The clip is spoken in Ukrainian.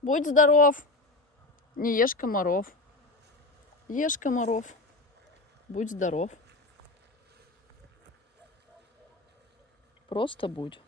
Будь здоров. Не ешь комаров. Ешь комаров. Будь здоров. Просто будь.